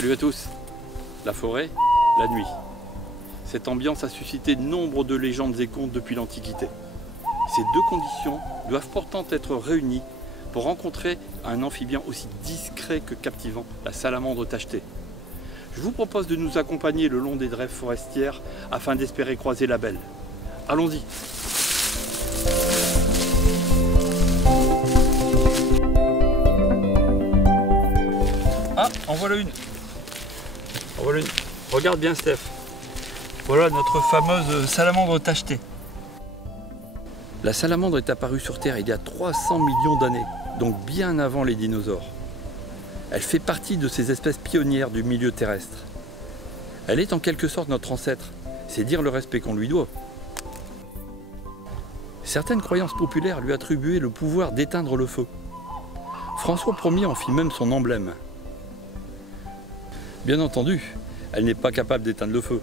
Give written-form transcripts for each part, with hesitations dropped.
Salut à tous. La forêt, la nuit. Cette ambiance a suscité nombre de légendes et contes depuis l'Antiquité. Ces deux conditions doivent pourtant être réunies pour rencontrer un amphibien aussi discret que captivant, la salamandre tachetée. Je vous propose de nous accompagner le long des drèves forestières afin d'espérer croiser la belle. Allons-y. Ah, en voilà une. En voilà une. Regarde bien, Steph. Voilà notre fameuse salamandre tachetée. La salamandre est apparue sur Terre il y a 300 millions d'années, donc bien avant les dinosaures. Elle fait partie de ces espèces pionnières du milieu terrestre. Elle est en quelque sorte notre ancêtre, c'est dire le respect qu'on lui doit. Certaines croyances populaires lui attribuaient le pouvoir d'éteindre le feu. François Ier en fit même son emblème. Bien entendu, elle n'est pas capable d'éteindre le feu.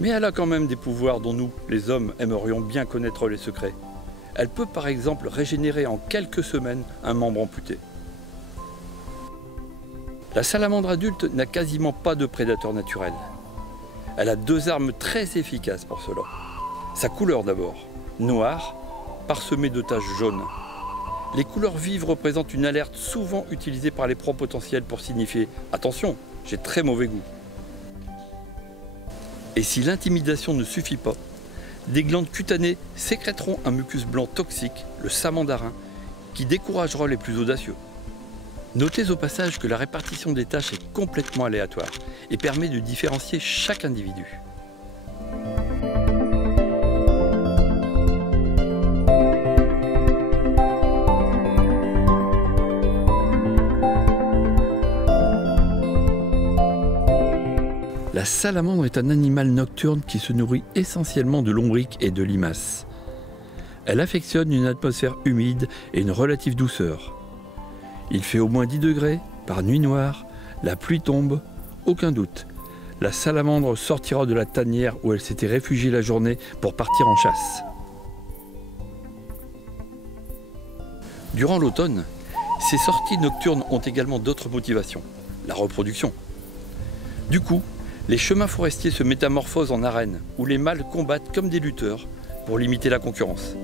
Mais elle a quand même des pouvoirs dont nous, les hommes, aimerions bien connaître les secrets. Elle peut par exemple régénérer en quelques semaines un membre amputé. La salamandre adulte n'a quasiment pas de prédateur naturel. Elle a deux armes très efficaces pour cela. Sa couleur d'abord, noire, parsemée de taches jaunes. Les couleurs vives représentent une alerte souvent utilisée par les proies potentielles pour signifier « Attention, j'ai très mauvais goût ». Et si l'intimidation ne suffit pas, des glandes cutanées sécréteront un mucus blanc toxique, le samandarin, qui découragera les plus audacieux. Notez au passage que la répartition des tâches est complètement aléatoire et permet de différencier chaque individu. La salamandre est un animal nocturne qui se nourrit essentiellement de lombriques et de limaces. Elle affectionne une atmosphère humide et une relative douceur. Il fait au moins 10 degrés, par nuit noire, la pluie tombe, aucun doute. La salamandre sortira de la tanière où elle s'était réfugiée la journée pour partir en chasse. Durant l'automne, ces sorties nocturnes ont également d'autres motivations, la reproduction. Du coup, les chemins forestiers se métamorphosent en arènes où les mâles combattent comme des lutteurs pour limiter la concurrence.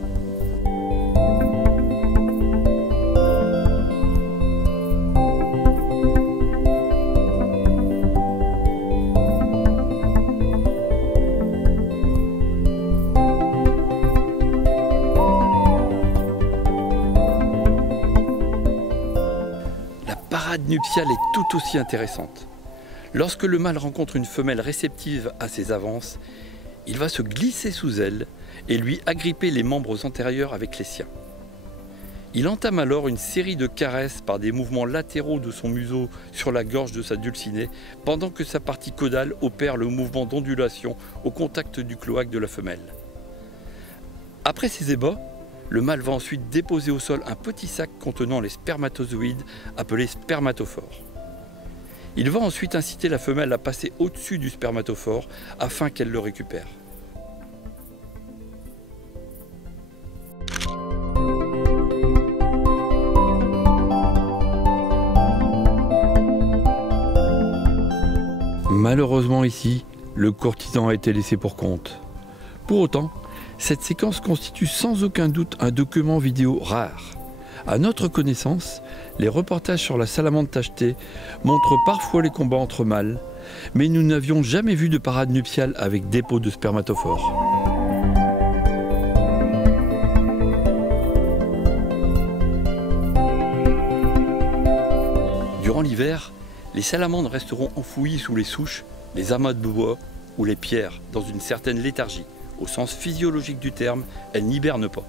La parade nuptiale est tout aussi intéressante. Lorsque le mâle rencontre une femelle réceptive à ses avances, il va se glisser sous elle et lui agripper les membres antérieurs avec les siens. Il entame alors une série de caresses par des mouvements latéraux de son museau sur la gorge de sa dulcinée, pendant que sa partie caudale opère le mouvement d'ondulation au contact du cloaque de la femelle. Après ces ébats, le mâle va ensuite déposer au sol un petit sac contenant les spermatozoïdes appelés spermatophores. Il va ensuite inciter la femelle à passer au-dessus du spermatophore afin qu'elle le récupère. Malheureusement ici, le courtisan a été laissé pour compte. Pour autant, cette séquence constitue sans aucun doute un document vidéo rare. À notre connaissance, les reportages sur la salamandre tachetée montrent parfois les combats entre mâles, mais nous n'avions jamais vu de parade nuptiale avec dépôt de spermatophores. Durant l'hiver, les salamandres resteront enfouies sous les souches, les amas de bois ou les pierres dans une certaine léthargie. Au sens physiologique du terme, elles n'hibernent pas.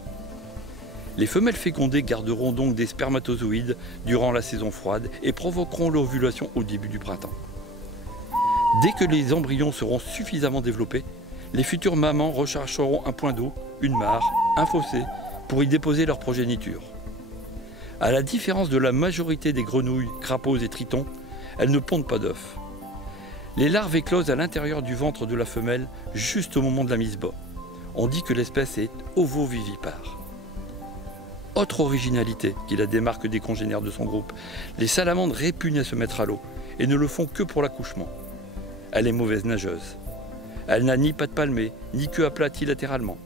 Les femelles fécondées garderont donc des spermatozoïdes durant la saison froide et provoqueront l'ovulation au début du printemps. Dès que les embryons seront suffisamment développés, les futures mamans rechercheront un point d'eau, une mare, un fossé pour y déposer leur progéniture. À la différence de la majorité des grenouilles, crapauds et tritons, elles ne pondent pas d'œufs. Les larves éclosent à l'intérieur du ventre de la femelle juste au moment de la mise bas. On dit que l'espèce est ovovivipare. Autre originalité qui la démarque des congénères de son groupe, les salamandres répugnent à se mettre à l'eau et ne le font que pour l'accouchement. Elle est mauvaise nageuse. Elle n'a ni pattes palmées, ni queue aplatie latéralement.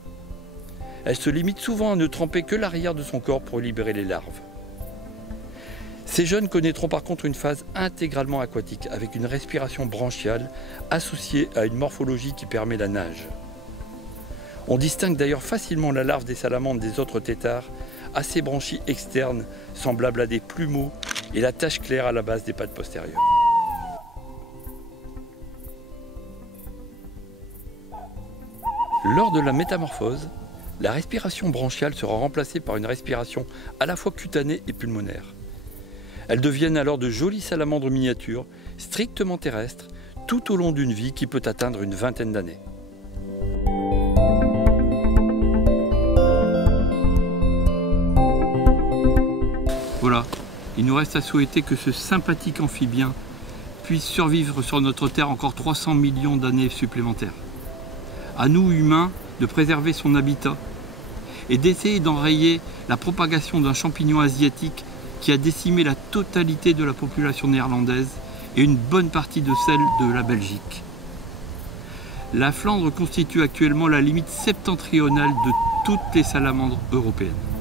Elle se limite souvent à ne tremper que l'arrière de son corps pour libérer les larves. Ces jeunes connaîtront par contre une phase intégralement aquatique avec une respiration branchiale associée à une morphologie qui permet la nage. On distingue d'ailleurs facilement la larve des salamandres des autres têtards à ses branchies externes semblables à des plumeaux et la tache claire à la base des pattes postérieures. Lors de la métamorphose, la respiration branchiale sera remplacée par une respiration à la fois cutanée et pulmonaire. Elles deviennent alors de jolies salamandres miniatures, strictement terrestres, tout au long d'une vie qui peut atteindre une vingtaine d'années. Voilà, il nous reste à souhaiter que ce sympathique amphibien puisse survivre sur notre Terre encore 300 millions d'années supplémentaires. À nous, humains, de préserver son habitat et d'essayer d'enrayer la propagation d'un champignon asiatique qui a décimé la totalité de la population néerlandaise et une bonne partie de celle de la Belgique. La Flandre constitue actuellement la limite septentrionale de toutes les salamandres européennes.